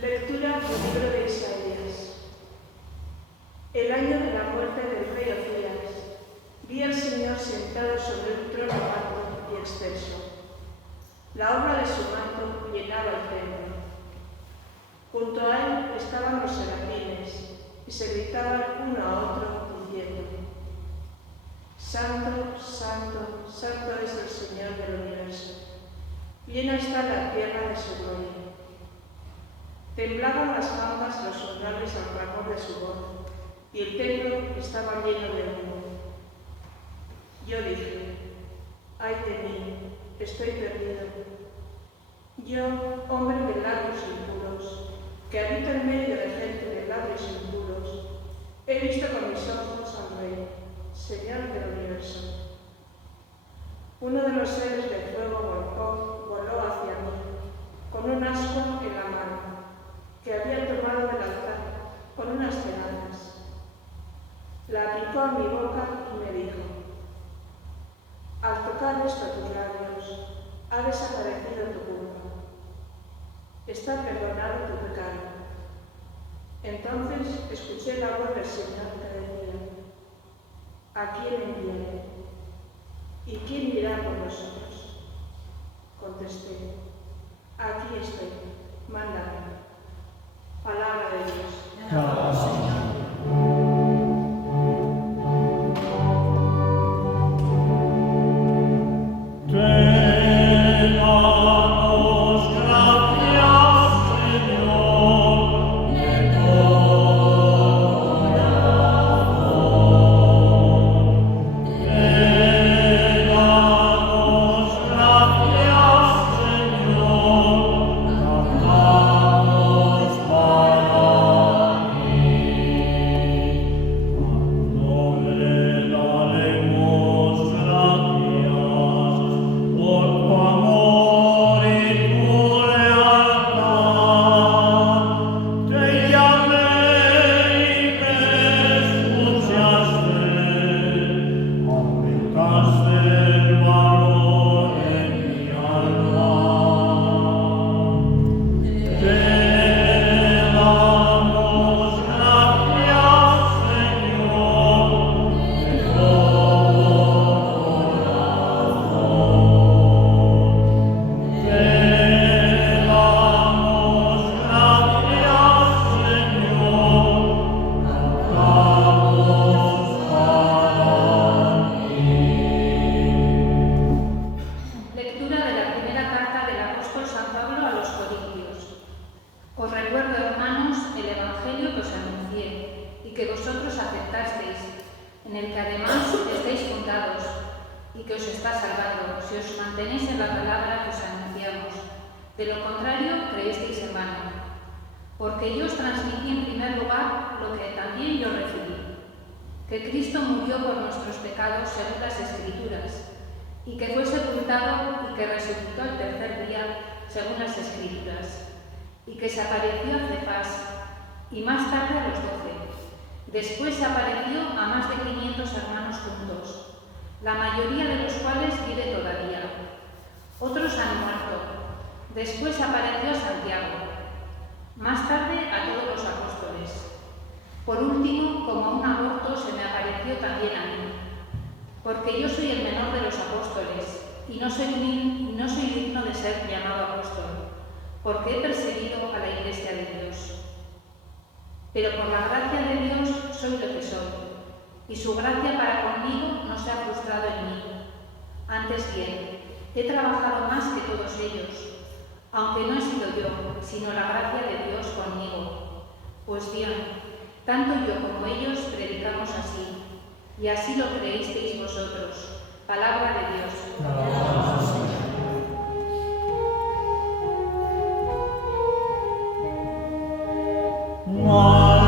Lectura del libro de Isaías. El año de la muerte del rey Ocías, vi al Señor sentado sobre un trono alto y extenso. La obra de su manto llenaba el templo. Junto a él estaban los serafines y se gritaban uno a otro diciendo: Santo, santo, santo es el Señor del universo. Llena está la tierra de su gloria. Temblaban las jambas y los umbrales al clamor de su voz, y el templo estaba lleno de humo. Yo dije: ay de mí, estoy perdido. Yo, hombre de labios impuros, que habito en medio de gente de labios impuros, he visto con mis ojos al Rey, Señor del universo. Uno de los seres de fuego voló hacia mí, con un ascua en la mano, que había tomado del altar con unas tenazas. La aplicó a mi boca y me dijo: puesto tus labios, ha desaparecido tu culpa. Está perdonado tu pecado. Entonces escuché la voz del Señor que decía: ¿A quién enviaré? ¿Y quién irá por nosotros? Contesté: aquí estoy, mándame. Palabra de Dios. Gracias, Señor. en el que además estáis fundados y que os está salvando, si os mantenéis en la palabra que os anunciamos. De lo contrario, creísteis en vano. Porque yo os transmití en primer lugar lo que también yo recibí, que Cristo murió por nuestros pecados según las Escrituras, y que fue sepultado y que resucitó el tercer día según las Escrituras, y que se apareció a Cefas y más tarde a los 12. Después se apareció a más de 500 hermanos juntos, la mayoría de los cuales vive todavía. Otros han muerto. Después se apareció a Santiago. Más tarde a todos los apóstoles. Por último, como a un aborto, se me apareció también a mí, porque yo soy el menor de los apóstoles y no soy digno de ser llamado apóstol, porque he perseguido a la Iglesia de Dios. Pero por la gracia de Dios soy lo que soy, y su gracia para conmigo no se ha frustrado en mí. Antes bien, he trabajado más que todos ellos, aunque no he sido yo, sino la gracia de Dios conmigo. Pues bien, tanto yo como ellos predicamos así, y así lo creísteis vosotros. Palabra de Dios. Gracias, Señor. Señor.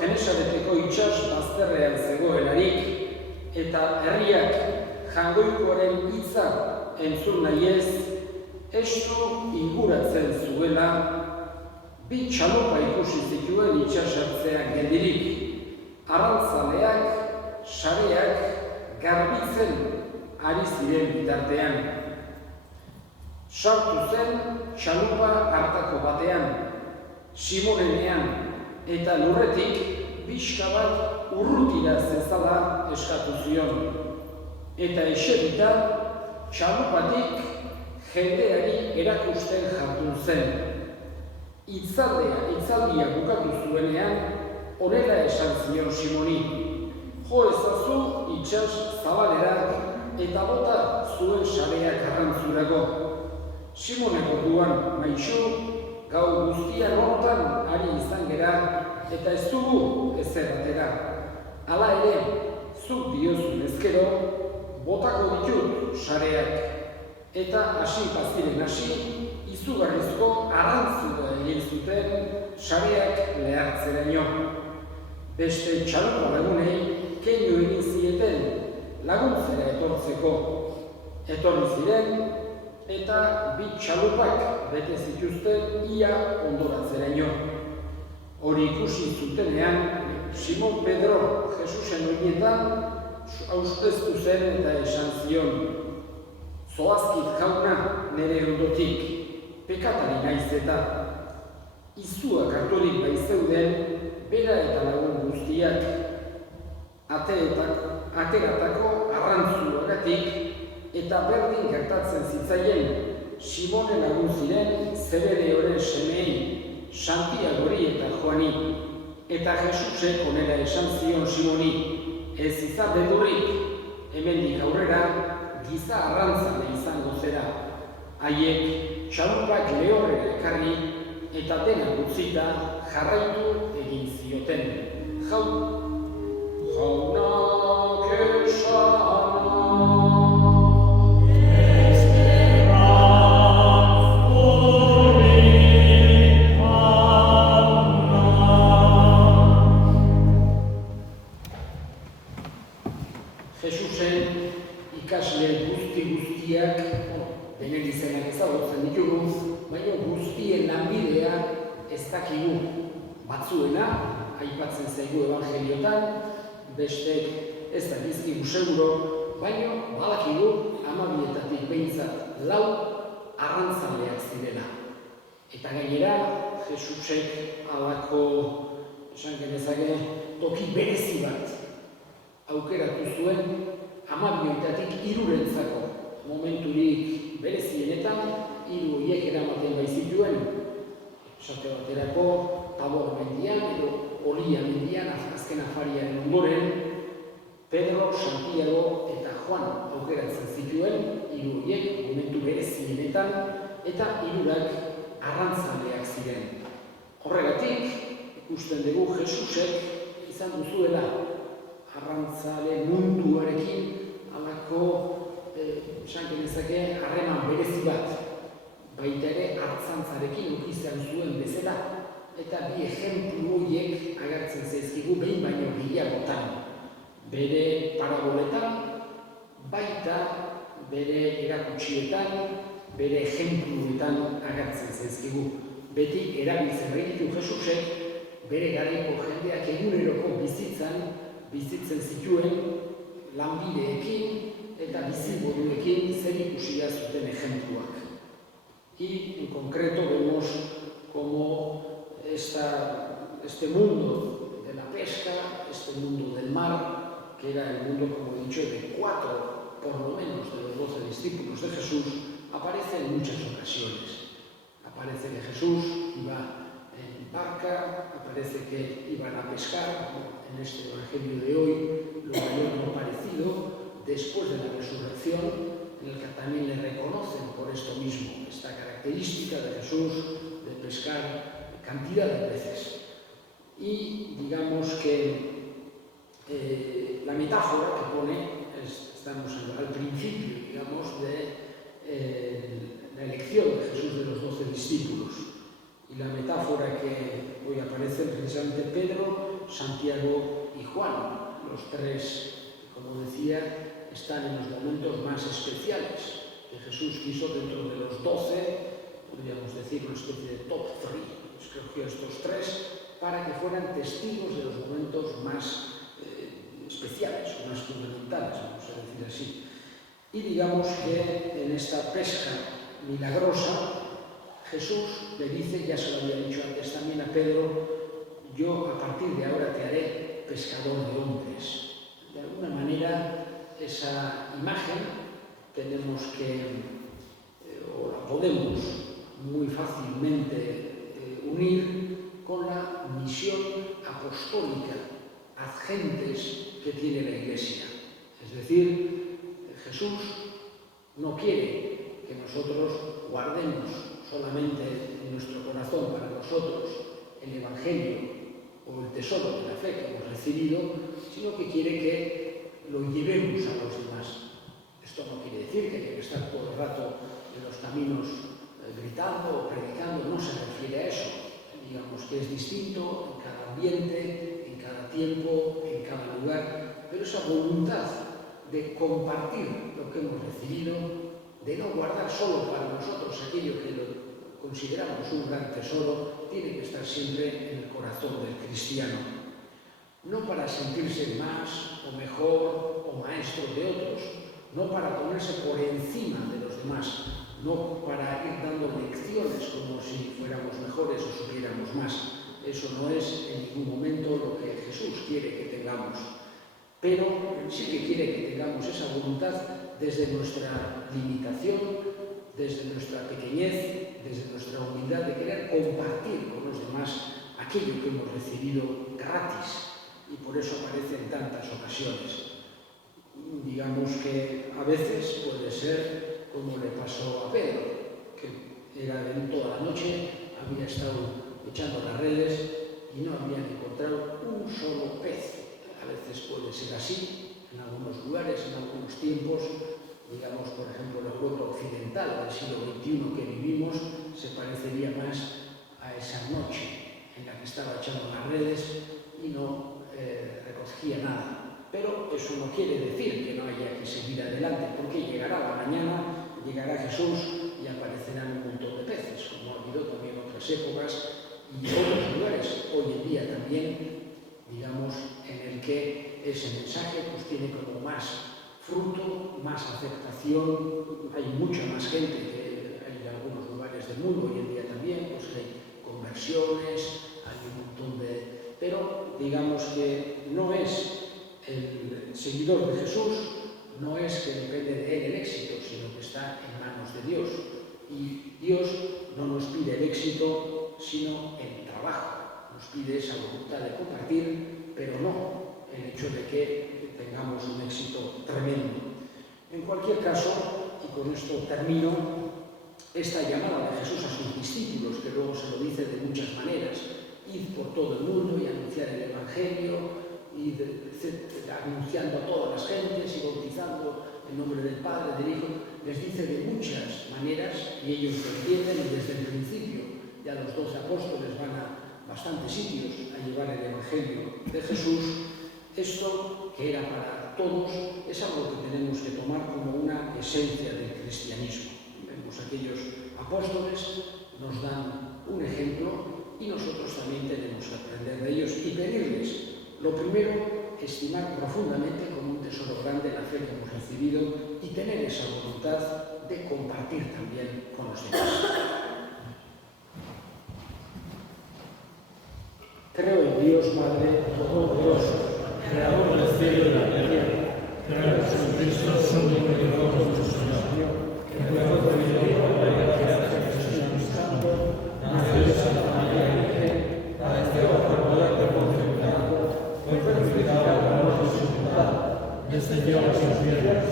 Genesarteko itsas bazterrean zegoelarik, eta herriak Jaungoikoaren hitza entzun nahiez, estu inguratzen zuela, bi txalopa ikusi zituen itsasartzean geldirik, arrantzaleak, sareak, garbitzen ari ziren bitartean. Sartu zen txalupa hartako batean, Simonenean, eta lurretik pixka bat urrutira zezala eskatu zion. Eta eserita, txalupatik jendeari erakusten jardun zen. Hitzaldia bukatu zuenean, honela esan zion Simoni. Jo ezazu itsas zabalera eta bota zuen sareak arrantzurako. Simonek orduan, maixo, gau guztian hortan ari izan gera eta ez dugu ezer atera. Hala ere, zuk diozun ezkero, botako ditut sareak. Eta hasi baziren hasi, izugarrizko arrantzura egin zuten sareak lehartzeraino. Beste txalupa lagunei keinu egin zieten laguntzera etortzeko. Etorri ziren eta bi txalupak bete zituzten ia ondoratzeraino. Hori ikusi zutenean, Simon Pedro Jesusen oinetan auspeztu zen eta esan zion. Zoazkit jauna nere ondotik, pekatari naiz eta. Izuak harturik baizeuden, bera eta lagun guztiak. Ateratako arrantzuagatik eta berdin gertatzen zitzaien Simone lagun ziren Zebedeoren semei, Santiagori eta Joani. Eta Jesusek honela esan zion Simoni, ez izan beldurrik, hemendik aurrera giza arrantzale izango zera. Haiek txalupak lehorrera ekarri eta dena utzita jarraitu egin zioten. Jaunak esana. Jesusen ikasle guztiak, denen izenak ezagutzen ditugu, baina guztien lanbidea ez dakigu. Batzuena, aipatzen zaigu evangeliotan, bestek ez da bizkigu seguro, baina badakigu 12etatik behintzat 4 arrantzaleak zirela. Eta gainera, Jesusek halako, esan genezake, toki berezi bat aukeratu zuen 12etatik 3rentzako momenturik berezienetan 3 horiek eramaten baizituen. Esate baterako, Tabor mendian edo Olia mendian azken afariaren ondoren, Pedro, Santiago eta Juan aukeratzen zituen 3 horiek momentu berezienetan eta 3ak arrantzaleak ziren. Horregatik, ikusten dugu Jesusek izan duzuela arrantzale munduarekin halako esan genezake harreman berezi bat. Baita ere artzantzarekin ukizan zuen bezala eta bi ejemplu horiek agertzen zaizkigu behin baino gehiagotan. Bere paraboletan, baita bere erakutsietan, bere ejempluetan agertzen zaizkigu. Beti erabiltzen ditu Jesusek bere garaiko jendeak eguneroko bizitzen zituen lanbideekin eta bizimoduekin zerikusia zuten ejempluak. Y en concreto vemos cómo este mundo de la pesca, este mundo del mar, que era el mundo, como he dicho, de 4, por lo menos, de los 12 discípulos de Jesús, aparece en muchas ocasiones. Aparece que Jesús iba en barca, aparece que iban a pescar, en este evangelio de hoy lo mayor no parecido, después de la resurrección, en el que también le reconocen por esto mismo, esta característica de Jesús de pescar cantidad de veces. Y digamos que la metáfora que pone, estamos al principio, digamos, de la elección de Jesús de los 12 discípulos. Y la metáfora que hoy aparece precisamente Pedro Santiago y Juan. Los tres, como decía, están en los momentos más especiales que Jesús quiso dentro de los 12, podríamos decir una especie de top 3. Escogió estos tres para que fueran testigos de los momentos más especiales o más fundamentales, vamos a decir así. Y digamos que en esta pesca milagrosa, Jesús le dice, ya se lo había dicho antes también a Pedro, yo a partir de ahora te haré pescador de hombres. De alguna manera, esa imagen tenemos que, o la podemos muy fácilmente unir con la misión apostólica agentes que tiene la Iglesia. Es decir, Jesús no quiere que nosotros guardemos solamente en nuestro corazón para nosotros el Evangelio o el tesoro de la fe que hemos recibido, sino que quiere que lo llevemos a los demás. Esto no quiere decir que hay que estar todo el rato en los caminos gritando o predicando, no se refiere a eso. Digamos que es distinto en cada ambiente, en cada tiempo, en cada lugar, pero esa voluntad de compartir lo que hemos recibido, de no guardar solo para nosotros aquello que lo consideramos un gran tesoro, tiene que estar siempre en el corazón del cristiano. No para sentirse más o mejor o maestro de otros, no para ponerse por encima de los demás, no para ir dando lecciones como si fuéramos mejores o supiéramos más. Eso no es en ningún momento lo que Jesús quiere que tengamos. Pero sí que quiere que tengamos esa voluntad desde nuestra limitación, desde nuestra pequeñez, desde nuestra humildad, de querer compartir con los demás aquello que hemos recibido gratis. Y por eso aparece en tantas ocasiones. Digamos que a veces puede ser como le pasó a Pedro, que era de toda la noche, había estado echando las redes y no habían encontrado un solo pez. A veces puede ser así, en algunos lugares, en algunos tiempos, digamos, por ejemplo, el Europa occidental del siglo XXI que vivimos se parecería más a esa noche en la que estaba echando las redes y no recogía nada. Pero eso no quiere decir que no haya que seguir adelante, porque llegará la mañana, llegará Jesús y aparecerán un montón de peces, como ha habido también en otras épocas y otros lugares hoy en día también, digamos, en el que ese mensaje pues tiene como más fruto, más aceptación, hay mucha más gente que hay en algunos lugares del mundo hoy en día también, pues hay conversiones, hay un montón de... Pero digamos que no es el seguidor de Jesús, no es que depende de él el éxito, sino que está en manos de Dios. Y Dios no nos pide el éxito, sino el trabajo. Nos pide esa voluntad de compartir, pero no el hecho de que tengamos un éxito tremendo. En cualquier caso, y con esto termino, esta llamada de Jesús a sus discípulos, que luego se lo dice de muchas maneras, id por todo el mundo y anunciar el Evangelio, y anunciando a todas las gentes y bautizando en nombre del Padre, del Hijo, les dice de muchas maneras y ellos lo entienden, y desde el principio ya los 12 apóstoles van a bastantes sitios a llevar el Evangelio de Jesús. Esto, que era para todos, es algo que tenemos que tomar como una esencia del cristianismo. Vemos aquellos apóstoles, nos dan un ejemplo y nosotros también tenemos que aprender de ellos y pedirles, lo primero, estimar profundamente como un tesoro grande la fe que hemos recibido y tener esa voluntad de compartir también con los demás. Creo en Dios, Madre Todopoderoso, Creador del cielo y la tierra, creo en Jesucristo, su único Hijo, nuestro Señor, que fue concebido por la gracia de Jesús Santo, nació de Santa María Virgen, padeció por poder de Poncio Pilato, fue crucificado por amor de su voluntad, descendió a los infiernos,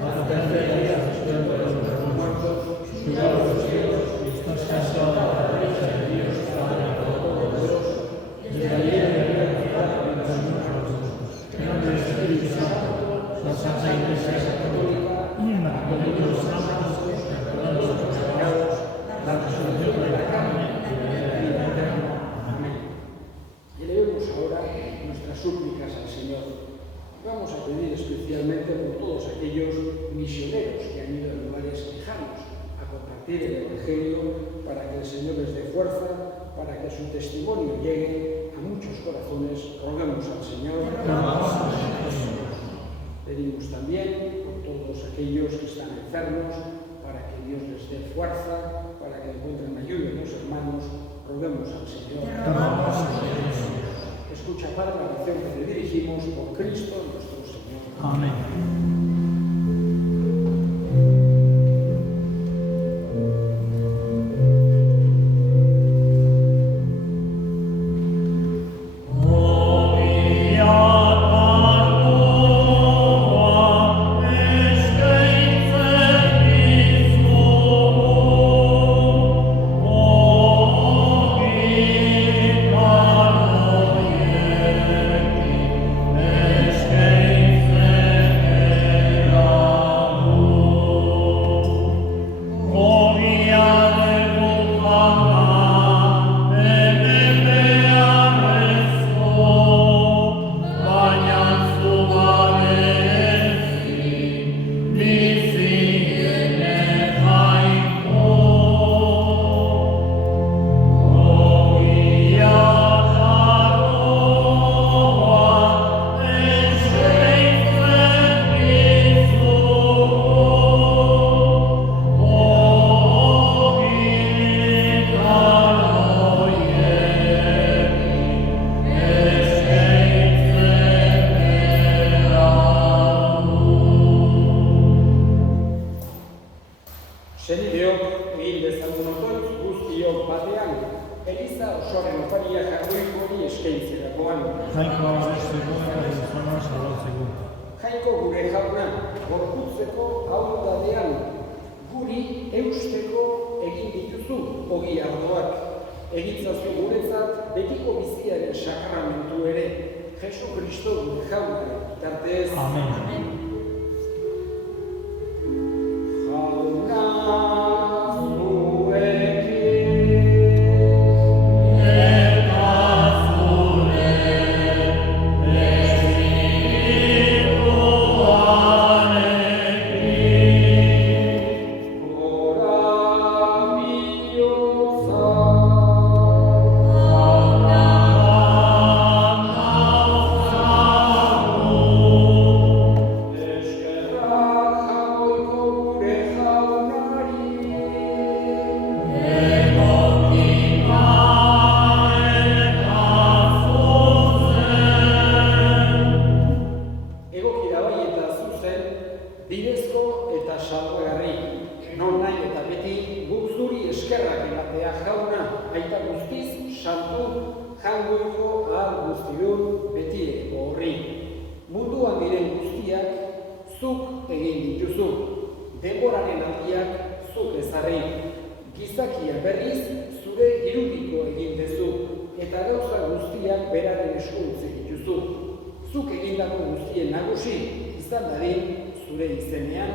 a la tercera día resucitó de los muertos, subió a los cielos y está sentado a la derecha de Dios Padre Todopoderoso, y de allí vendrá a juzgar a los muertos. En nombre del Espíritu Santo, la Santa Iglesia Católica, una con los santos, perdón de los pecados, súplicas al Señor. Vamos a pedir especialmente por todos aquellos misioneros que han ido a lugares lejanos a compartir el Evangelio, para que el Señor les dé fuerza, para que su testimonio llegue a muchos corazones. Roguemos al Señor. Pedimos también por todos aquellos que están enfermos, para que Dios les dé fuerza, para que encuentren ayuda en los hermanos. Roguemos al Señor. Escucha, Padre, la oración que te dirigimos por Cristo nuestro Señor. Amén. Senideok egin dezagun otoitz guztiok batean, Eliza osoaren oparia jarroiko hori eskaintzerakoan. Jainko abesteko eta gizona zabaltzeko. Jainko gure jauna, gorputzeko ahuldadean, guri eusteko egin dituzu ogi ardoak. Egitzazu guretzat betiko biziaren sakramentu ere, Jesu Kristo gure jaunaren bitartez. Amen. Denboraren aldiak zuk ezarri, gizakia berriz zure irudiko egin dezu, eta gauza guztiak beraren esku utzi dituzu. Zuk egindako guztien nagusi izan dadin zure izenean,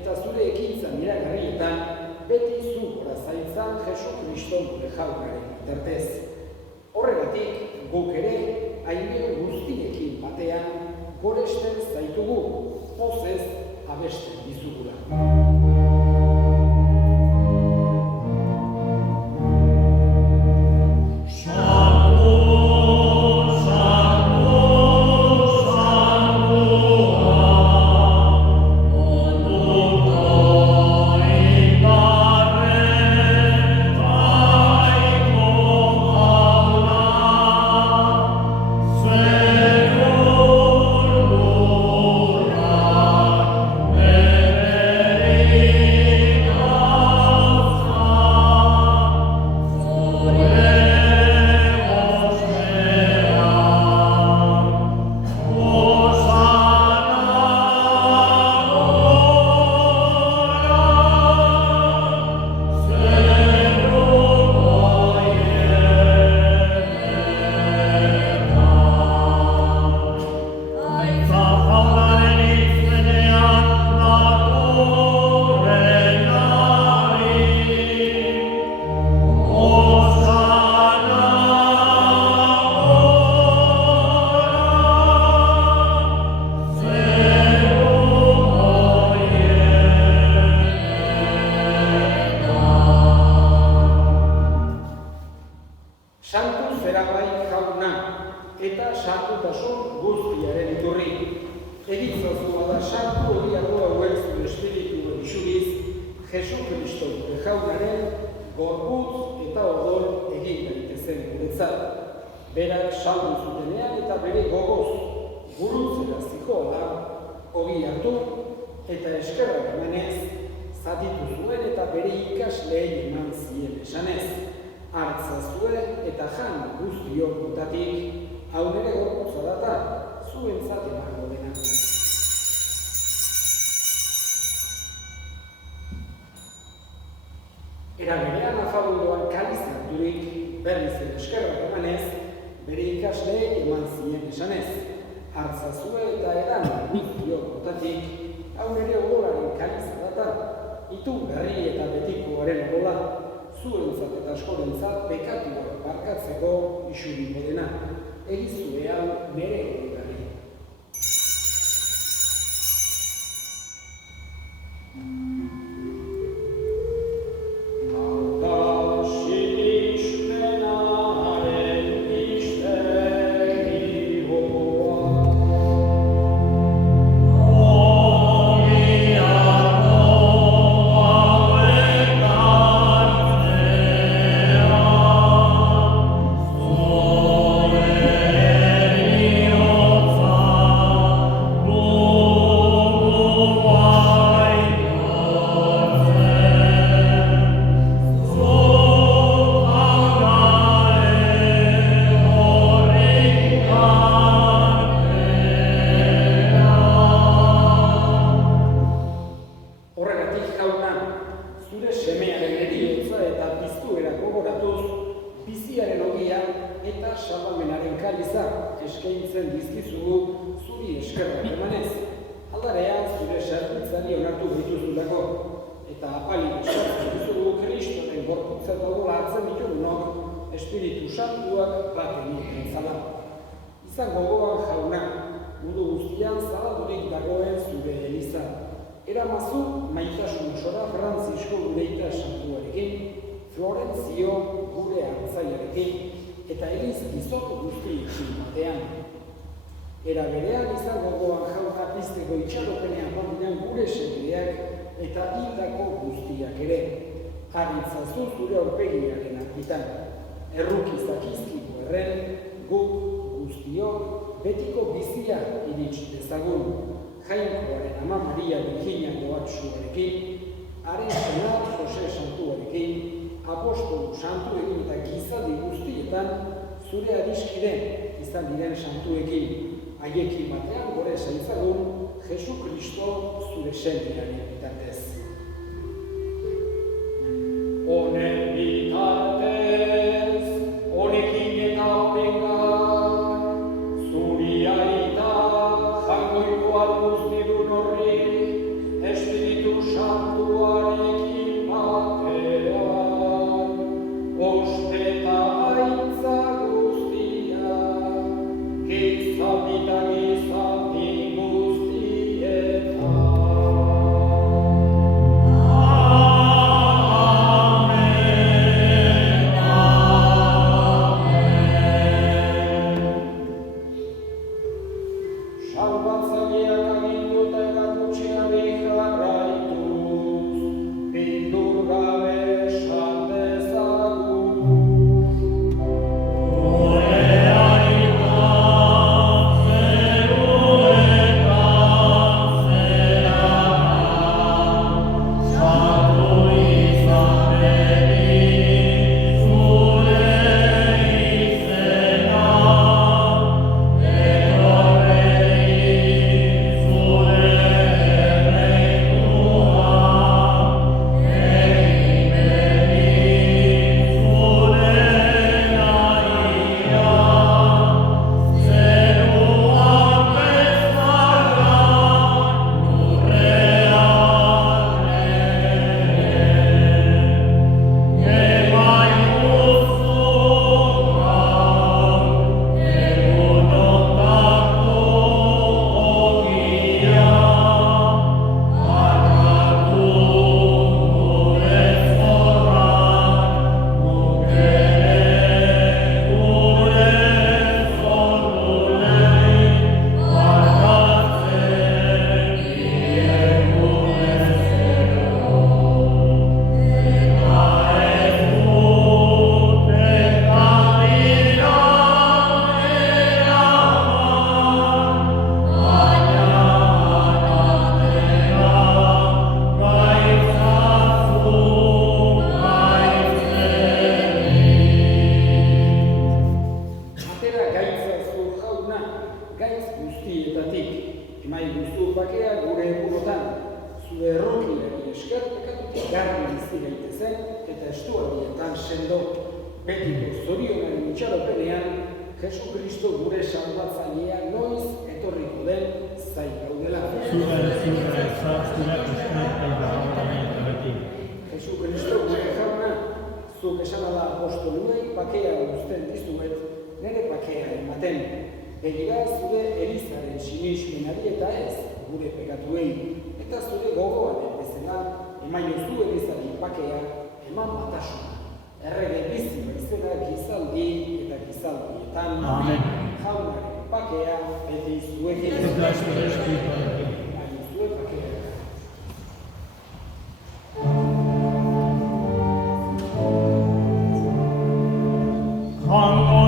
eta zure ekintza miragarrietan beti zu gora zaintzan Jesu Kristo gure jaunaren bitartez. Horregatik guk ere hainbide guztiekin batean goresten zaitugu, pozez abesten dizugula. Amen. eta sartutasun guztiaren iturri. Egitzazua da sartu horiako hauek zure espiritu isuriz, Jesu Kristo gure jaunaren gorputz eta odol egin daitezen guretzat. Berak saldu zutenean eta bere gogoz gurutzera zikoala, ogi hartu eta eskerrak emanez, zatitu zuen eta bere ikasleei eman zien esanez. Hartzazue eta jan guztiok gutatik, hau nere gorputza data, zuentzat emango dena. Era berean afabondoan kaliz harturik, berriz eskerrak emanez, bere ikasleei eman zien esanez. Hartzazue eta edan guztiok gutatik, hau nere odolaren kaliza data, itun berri eta betikoaren odola, zuentzat eta askorentzat bekatuak barkatzeko isuriko dena. Egizue hau nere odolari. Era berean izan gogoan jauna pizteko itxaropenean bandinan gure segideak eta hildako guztiak ere. Haritzazu zure aurpegiaren argitan. Errukizak izkiko erren, guk guztiok betiko bizia irits dezagun. Jainkoaren ama Maria Virginia doatsuarekin, haren senar Jose Santuarekin, apostolu santuekin eta gizadi guztietan zure adiskide izan diren santuekin. Haiekin batean gore zaitzagun Jesu Kristo zure semearen bitartez. Honen bitartez, honekin eta honengan, zuri aita jangoiko guztidun horri, Espiritu Santuarekin batean, oste eta aitza guztia, gizabita gizati guztietan. gaitz guztietatik. Emaiguzu bakea gure burutan, zure errukiari esker pekatutik garbi bizi gaitezen eta estualdietan sendo. Betiko zorionaren itxaropenean, Jesu Kristo gure salbatzailea noiz etorriko den zain gaudela. Jesu Kristo gure jauna, zuk esana da apostoluei bakea uzten dizuet, nire bakea ematen. Begira zure Elizaren sinismenari eta ez gure pekatuei, eta zure gogoaren bezala emaiozu Elizari bakea eman batasuna. Errege bizi baizena gizaldi eta gizaldietan. Amen. Jaunaren bakea beti zuekin. Eta zure espirituarekin. Zue bakea. Amen.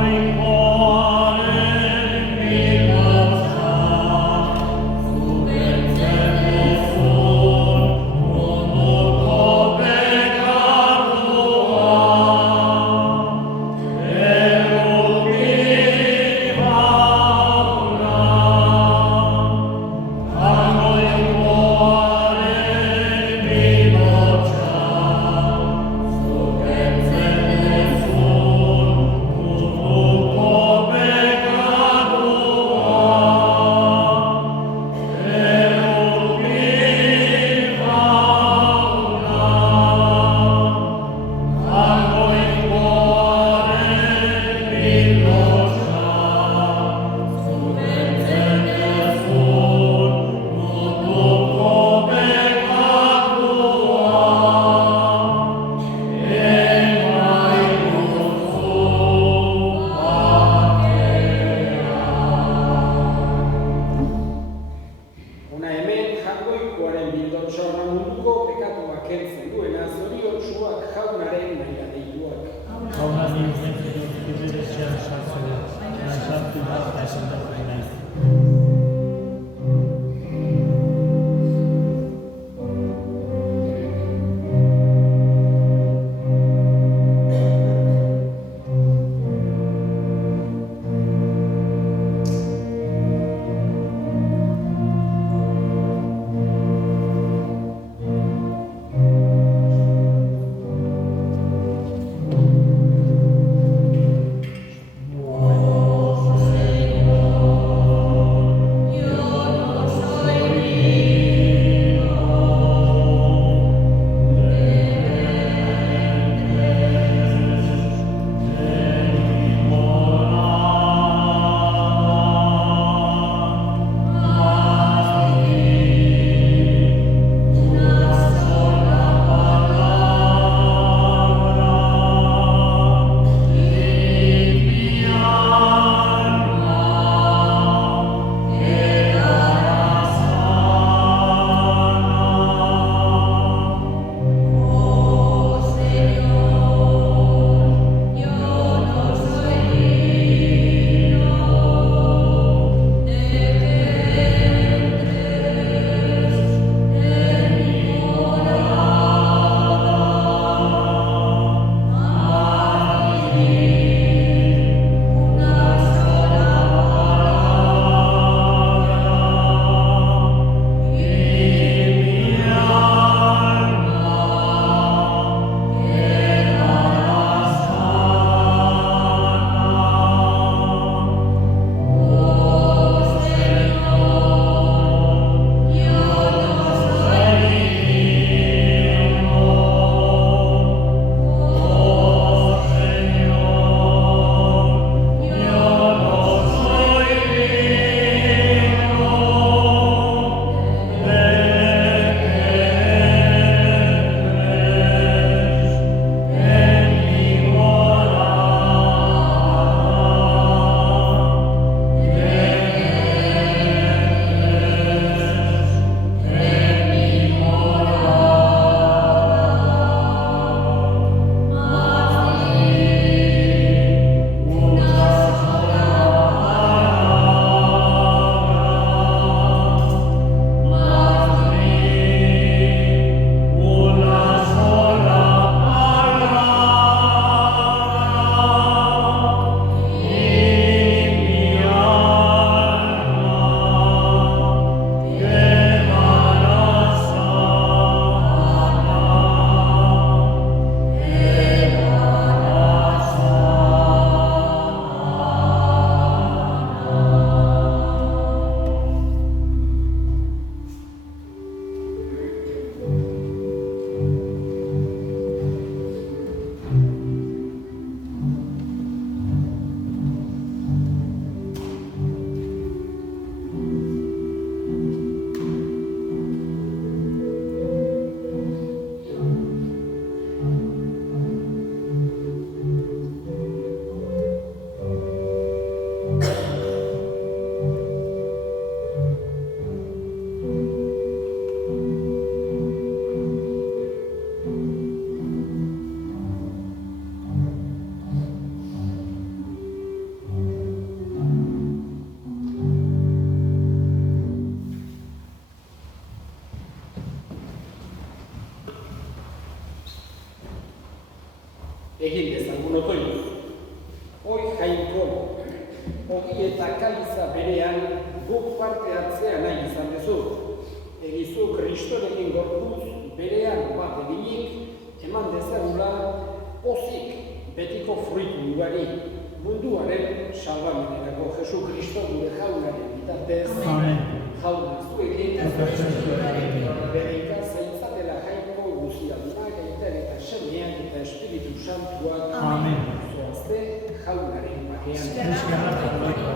guk parte hartzea nahi izan duzu. Egizu Kristorekin gorputz berean bat eginik eman dezagula pozik betiko fruitu ugari munduaren salbamenerako Jesu Kristo gure jaunaren bitartez. Jauna zuekin bere ikazaintzatela jainko guziadunak eta semeak eta Espiritu Santuak zoazte jaunaren bakean.